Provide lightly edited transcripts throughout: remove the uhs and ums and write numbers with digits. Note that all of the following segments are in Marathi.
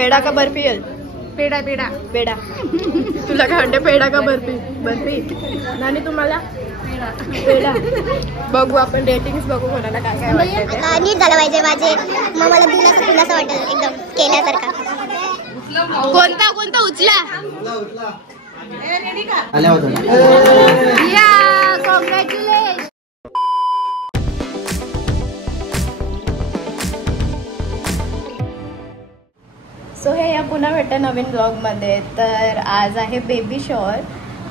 पेढा का बर्फी? पेढा पेढा पेढा. तुला काय वाटतं, पेढा का बर्फी? बर्फी. आणि तुम्हाला पेढा. बघू आपण रेटिंग्स बघू कोणाला काय काय वाटतं. नीट झालं पाहिजे माझे, मग मला तुला वाटेल एकदम केल्यासारखा. कोणता कोणता उचला? या कॉंग्रॅच्युलेशन. सो हे या पुन्हा भेटतं नवीन ब्लॉगमध्ये. तर आज आहे बेबी शॉवर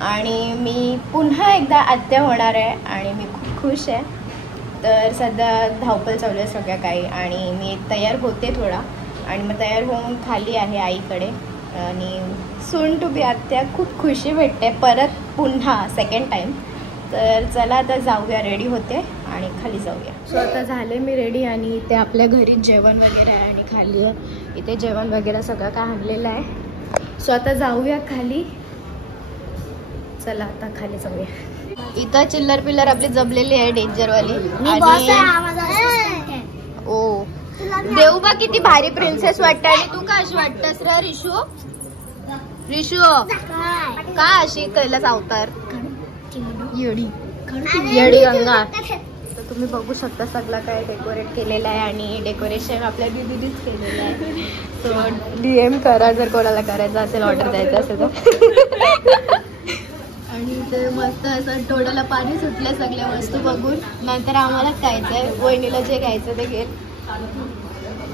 आणि मी पुन्हा एकदा आत्या होणार आहे आणि मी खूप खुश आहे. तर सध्या धावपळ चालू आहे सगळ्या काही आणि मी तयार होते थोडा आणि मग तयार होऊन खाली आहे आईकडे आणि सून टू बी आत्या. खूप खुशी भेटते परत पुन्हा सेकंड टाईम. तर चला आता जाऊया, रेडी होते आणि खाली जाऊया. सो आता झाले मी रेडी आणि इथे आपल्या घरी जेवण वगैरे आहे आणि खाली इथे जेवण वगैरे सगळं काय आणलेलं आहे. सो आता जाऊया खाली. चला आता खाली जाऊया. इथं चिल्लर पिल्लर आपली जमलेली आहे डेंजरवाली. ओ देऊ बा किती भारी प्रिन्सेस वाटते. आणि तू का अशी वाटतस रे रिशू? रिशू का अशी कैलास अवतार? येडी येडी गंगा. तर तुम्ही बघू शकता सगळं काय डेकोरेट केलेलं आहे आणि डेकोरेशन आपल्या दीदीनीच केलेलं आहे. सो DM करा जर कोणाला करायचं असेल, ऑर्डर द्यायचं असेल तर. आणि ते मस्त असं डोळ्याला पाणी सुटले सगळ्या वस्तू बघून. नंतर आम्हाला खायचंय, वहिनीला जे घ्यायचं ते घेईल.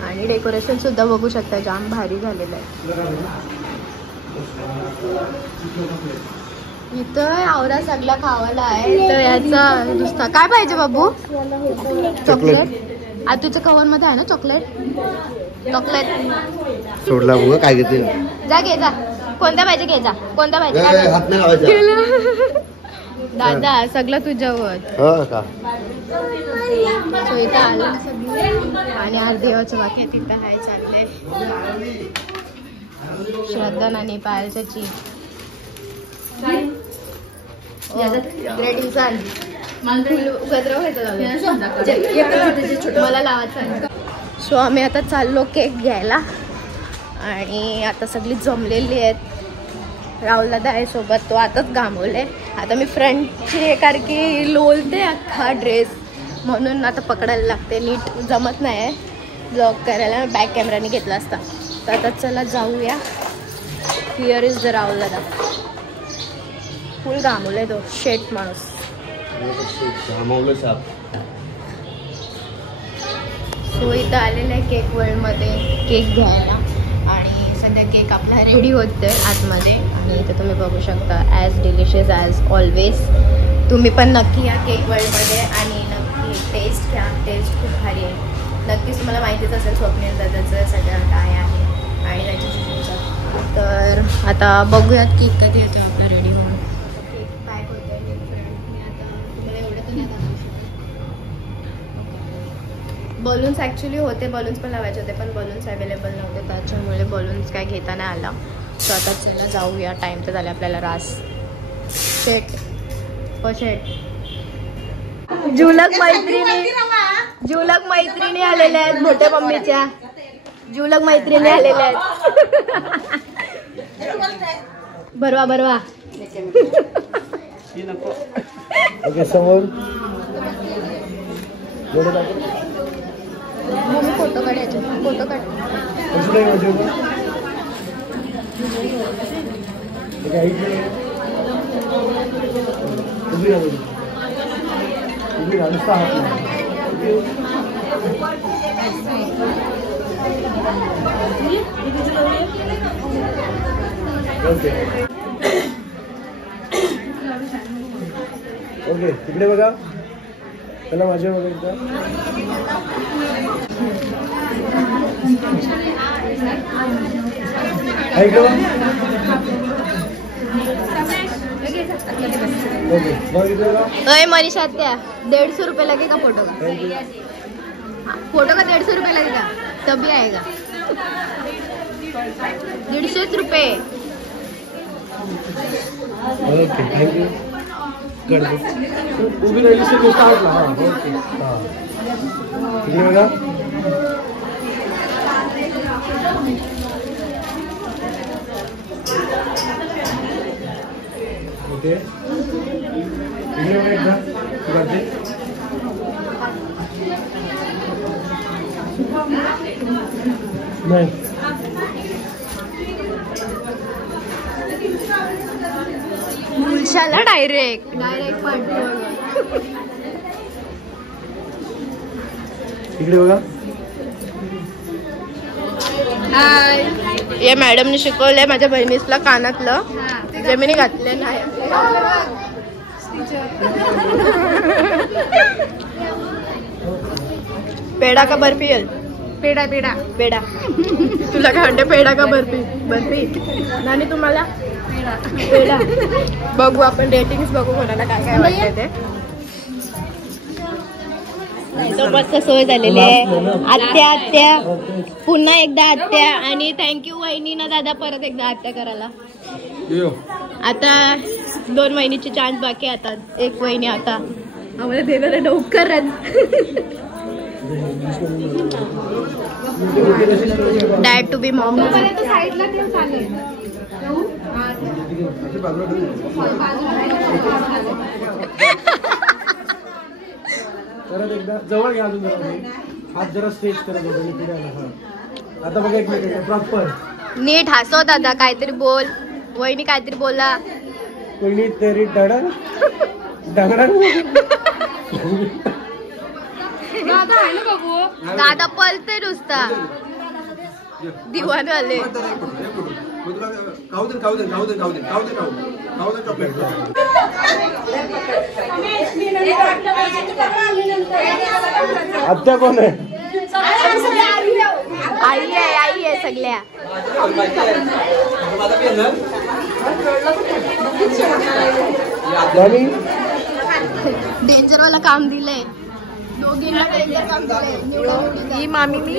आणि डेकोरेशन सुद्धा बघू शकता, जाम भारी झालेलं आहे. इथं आवरा सगळा खावाला आहे. तर याचा नुसता काय पाहिजे बाबू? चॉकलेट. आतूच्या कव्हर मध्ये आहे ना चॉकलेट? चॉकलेट सोडला बघ काय घेते. जा घे जा. कोणता पाहिजे घे जा. कोणता पाहिजे? दादा सगळं तुझ्यावर. सो इथं आलं सगळं आणि अर्धेवाचं बाकी तिथं आहे चाललंय. श्रद्धा नानी पायलची ग्रेटिंग चाल मला लावायचं. सो आम्ही आता चाललो केक घ्यायला आणि आता सगळी जमलेली आहेत. राहुल दादा आहे सोबत, तो आताच घामवले. आता मी फ्रंटची हे कारण की लोलते अख्खा ड्रेस म्हणून आता पकडायला लागते. नीट जमत नाही आहे ब्लॉग करायला, बॅक कॅमेराने घेतला असता. तर आता चला जाऊया. हिअर इज द राहुल दादा. फुल घामवले तो शेट माणूस. सो इथं आलेलं आहे केक वर्ल्डमध्ये केक घ्यायला आणि सध्या केक आपला रेडी होतोय आतमध्ये. आणि इथं तुम्ही बघू शकता ॲज डिलिशियस ॲज ऑलवेज. तुम्ही पण नक्की या केक वर्ल्डमध्ये आणि नक्की टेस्ट घ्या. टेस्ट खूप भारी आहे. नक्कीच तुम्हाला माहितीच असेल स्वप्नील दादाचं सगळं काय आहे आणि त्याच्या शिशूचं. तर आता बघूयात केक कधी येतो आपला रेडी होऊन. केक पॅक होतो आहे मी आता तुम्हाला एवढं तर नाही दाखवू शकत. बलून्स ॲक्च्युली होते, बलून्स पण लावायचे होते पण बलून्स अवेलेबल नव्हते त्याच्यामुळे बलून्स काय घेता नाही आला. सो आता चला जाऊया. टाईम तर झाला आपल्याला रास. शेट हो शेट. जुलक मैत्रिणी आलेल्या आहेत मोठ्या मम्मीच्या. जुलक मैत्रिणी आलेल्या आहेत. बरवा समोर फोटो काढायचे. फोटो काढ. ओके तिकडे बघा. त्याला माझ्या बघा. मनीषा त्या 150 रुपये लगेगा फोटो का? फोटो का 150 रुपये लगेगा तभी आएगा. 150 रुपये. Okay thank you. उभी राहिली से गोष्ट आहे ना. ओके हां इकडे बघा. ओके इकडे बघा एकदा करते नाही मुलशाला डायरेक्ट इकडे बघा या मॅडमने शिकवलंय माझ्या बहिणीसला कानातलं जे मी घातले नाही. पेढा का बर्फी येईल? पेढा पेढा पेढा. तुला काय म्हणते पेढा का बर्फी? बर्फी. आणि तुम्हाला पेढा. बघू आपण रेटिंग्स बघू कोणाला काय काय वाटतं ते. तो मस्त सोय झालेली आहे. आत्या आत्या पुन्हा एकदा आत्या आणि थँक्यू वहिनीना दादा परत एकदा आत्या करायला. आता 2 वहिनीची चान्स बाकी. आता 1 वहिनी आता आम्हाला देणार आहे लवकरच. Dad to be mom. परत एकदा जवळ घ्या अजून जरा हात जरा स्ट्रेच करत होतो फिरायला. आता बघा एक मिनिट प्रॉपर नीट हसव दादा. काहीतरी बोल. वहिनी काहीतरी बोला. कोणीतरी दडण दगडण दादा पलते नुसता दिवाण आले. आत्या कोण आहे? आई आहे सगळ्या. डेंजर वाला काम दिलंय दोघींना. डेंजर काम दिलंय. ही मामी मी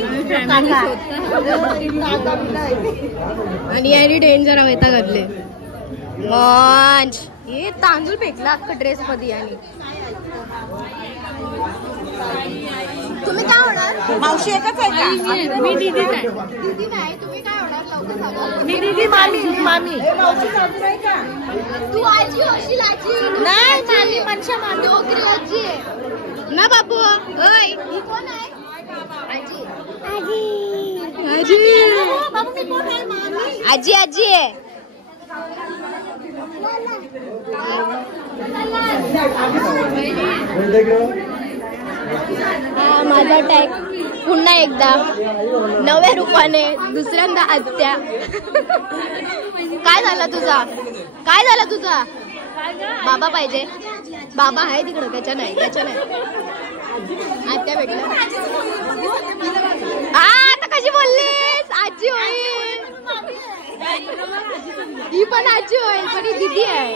आणि याने डेंजर हवेता घातले. मंच हे तांदूळ फेकला अख्खा ड्रेस मध्ये. आणि तुम्ही काय होणार? मावशी एकच आहे का? मी दीदी नाही. दीदी नाही. तुम्ही काय होणार? लवकर सांगा. मी दीदी मामी. मी मामी. मावशी सासू आहे का? तू आजी होशील. आजी नाही. मामी मनशा मामी डोकरी आजी आहे ना बापू. होय ही कोण आहे? आजी. आजी आजी बाबू मी कोण आहे? मामी. आजी आजी आहे. माझा टॅग पुन्हा एकदा नव्या रूपाने दुसऱ्यांदा आत्या. काय झालं तुझा? काय झालं तुझा? बाबा पाहिजे. बाबा आहे तिकडं. त्याच्या नाही. आत्या भेटलं. आता कशी बोललीस? आजी होईल. ही पण आजी होईल पण ही दीदी आहे.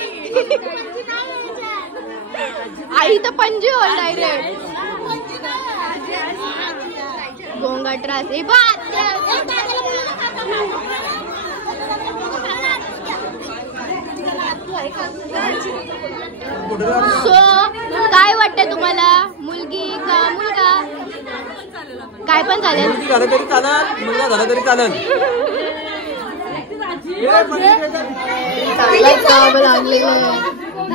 आई तर पणजी होईल डायरेक्ट. गोंगाट त्रास. सो काय वाटतं तुम्हाला? मुलगी का मुलगा? काय पण चालेल. झालं तरी चालेल. मुलगा झाला तरी चालेल.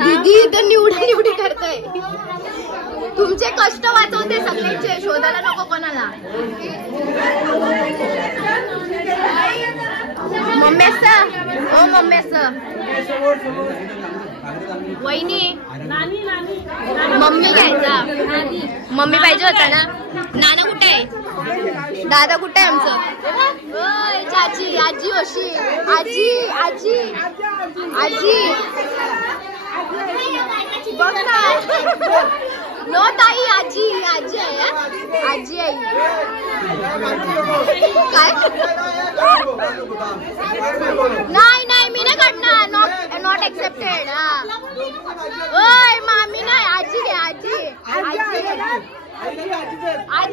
दीदी तर निवडी करताय. तुमचे कष्ट वाचवते सगळ्यांचे. शोधायला नको कोणाला. मम्मी वहिनी मम्मी घ्यायचा. मम्मी पाहिजे होता ना. नाना कुठे आहे? दादा कुठे आहे आमचं? चाची. आजी होशी. आजी आजी आजी बघ ना. नो ताई. आजी आजी आहे. आजी आई काय? नाही मी नाही काढणार. Not accepted. ओय मामी नाही. आजी घे. आजी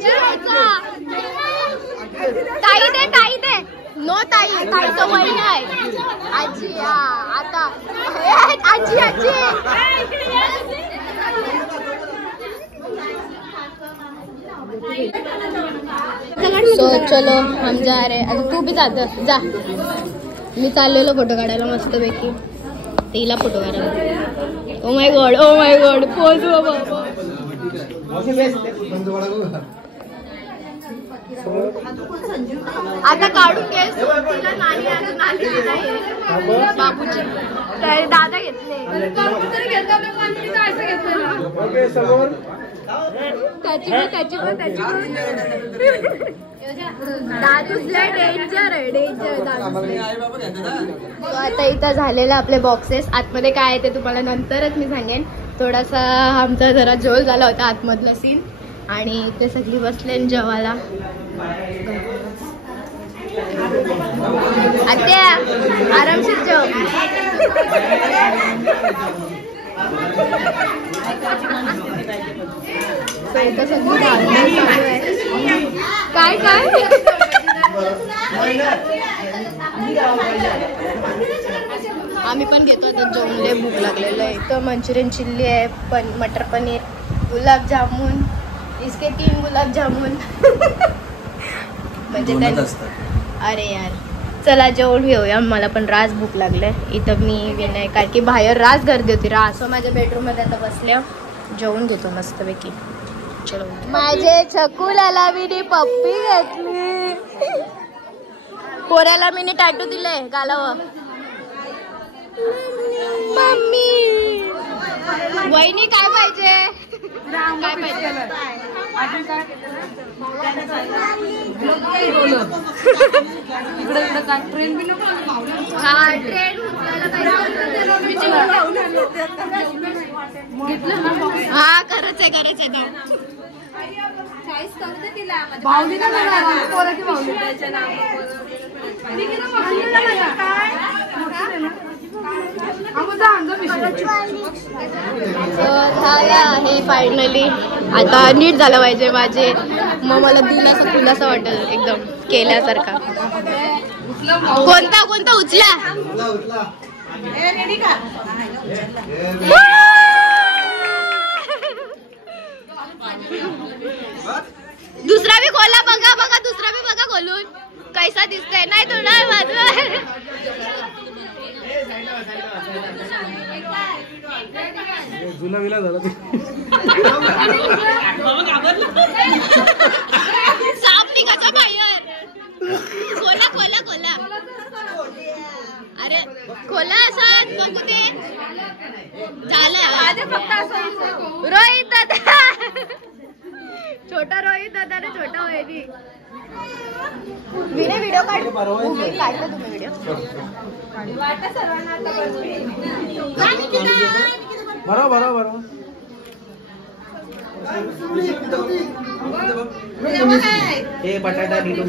घ्यायचा. ताई दे. नो ताई. ताईचं वय नाही. आजी. आता आजी. सो चलो हम जा रहे. तू भी जा. मी चाललेलो फोटो काढायला मस्त पैकी. तिला फोटो करा. Oh my God, oh my God, pose बाबा. आता काढून घे. तिला नाणी अजून आलेली नाही बाबूची, तर दादा घेतले. त्याची दादूसला डेंजर आहे, डेंजर. आता इथं झालेलं आपले बॉक्सेस. आतमध्ये काय आहे ते तुम्हाला नंतरच मी सांगेन. थोडासा आमचा जरा जोल झाला होता आतमधला सीन. आणि ते सगळी बसले जेवायला. आत्या आरामशीर जेव. इथं सगळी धावपळ चालू आहे. काय काय आम्ही पण घेतो आता जेवण. लय भूक लागलेलं आहे. इथं मंचुरियन चिल्ली आहे, मटर पनीर, गुलाबजामुन, इसके 3 गुलाबजामुन. म्हणजे अरे यार चला जेवण घेऊया. मला पण रास भूक लागले. इथं मी विनय कारण की बाहेर रास गर्दी होती. रास माझ्या बेडरूम मध्ये आता बसल्या जेवण घेतो मस्तपैकी. चलो. माझे छकुलाला मी पप्पी घेतली. पोऱ्याला मी टॅटू दिले गालावर. मम्मी वहिनी काय पाहिजे? काय पाहिजे? हा ट्रेन हा खरंच आहे खरंच आहे. झालं आहे फायनली. आता नीट झालं पाहिजे माझे. मग मला दिलासा वाटेल एकदम केल्यासारखा. कोणता कोणता उचला? दुसरा भी खोला. बघा बघा दुसरा भी बघा खोलून कैसा दिसतंय. नाही तो नाही माझं. जुना विला झाला. साप निघाचा बाहेर. खोला खोला खोला. अरे खोला असा बघू ते. झालं रोहित दादा. छोटा रोहित दादा रे छोटा वहिनी. मी व्हिडिओ काढला तुम्ही व्हिडिओ. बरोबर. हे बटाटा नीटून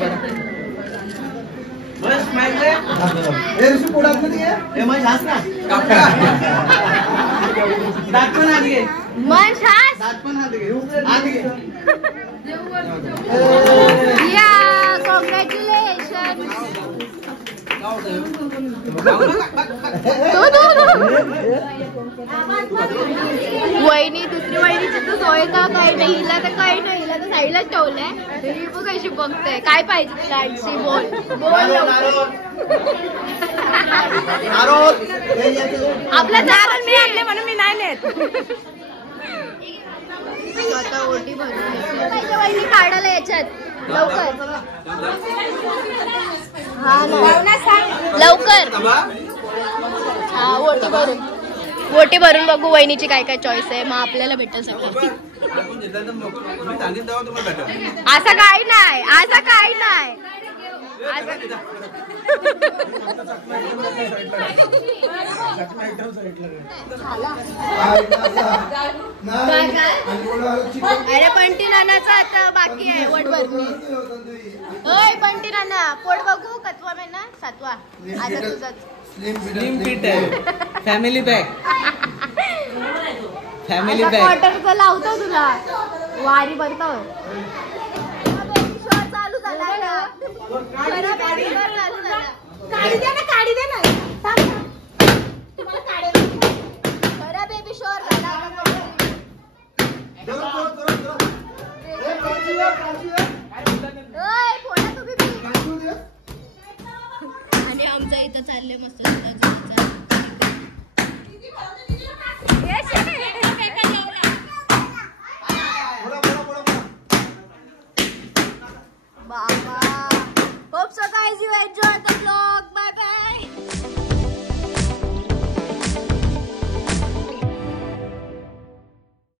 कॉंग्रॅच्युलेशन. वहिनी दुसरी वहिनीची तर सोय का काही नाही. हिला तर काही नाही. हिला तर साईडलाच ठेवलंय. ही बघ कशी बघते. काय पाहिजे तिला आजची? बोल आपला नारळ मी आणले म्हणून मी नाही नेत. आता ओटी भरून वहिनी काढायला याच्यात लवकर. हा लवकर. हा ओटी भरून बघू वहिनीची काय काय चॉईस आहे. मग आपल्याला भेटेल सगळं. असं काही नाही. असं काही नाही. अरे पंटी नानाचा आता बाकी आहे वट भरणी. ओय पंटी नाना पोट बघू. कतवा महिना 7वा. आता तुझंच स्लिम फिट आहे. Family pack. Family pack quarter लावतो तुला. वारी भरतो. चालू झाला. काढी दे ना. बरा बेबी शोर झाला. आणि आमच्या इथं चालले मस्त. Baba. Hope so guys you enjoyed the vlog. Bye bye.